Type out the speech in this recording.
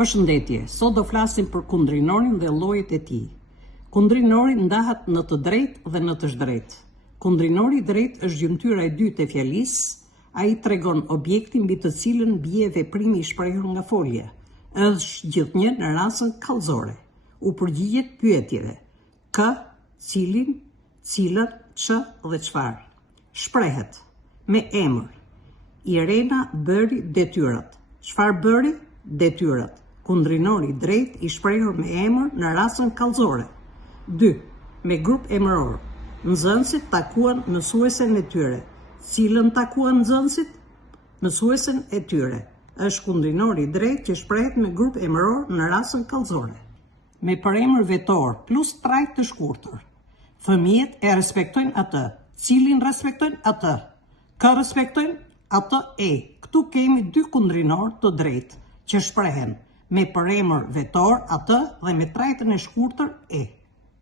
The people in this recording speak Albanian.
Përshëndetje, sot do flasim për kundrinorin dhe llojet e tij. Kundrinori ndahet në të drejtë dhe në të zhdrejtë. Kundrinori i drejtë është gjymtyra e dytë e fjalisë, ai tregon objektin mbi të cilën bie veprimi i shprehur nga folja. Është gjithnjë në rasën kallëzore. U përgjigjet pyetjeve: kë, cilin, cilët, çë dhe çfarë. Shprehet me emër. Irena bëri detyrat. Çfarë bëri? Detyrat. Kundrinori i drejtë i shprehur me emër në rasën kallëzore. 2. Me grup emëror. Nxënësit takuan mësuesen e tyre. Cilën takuan nxënësit? Mësuesen e tyre. Është kundrinori i drejtë që shprehet me grup emëror në rasën kallëzore. Me përemër vetor plus trajt të shkurtër. Fëmijët e respektojnë atë. Cilin respektojnë? Atë. Kë respektojnë? Atë e. Këtu kemi dy kundrinor të drejtë që shprehen me përemër vetor atë dhe me trajtën e shkurtër e.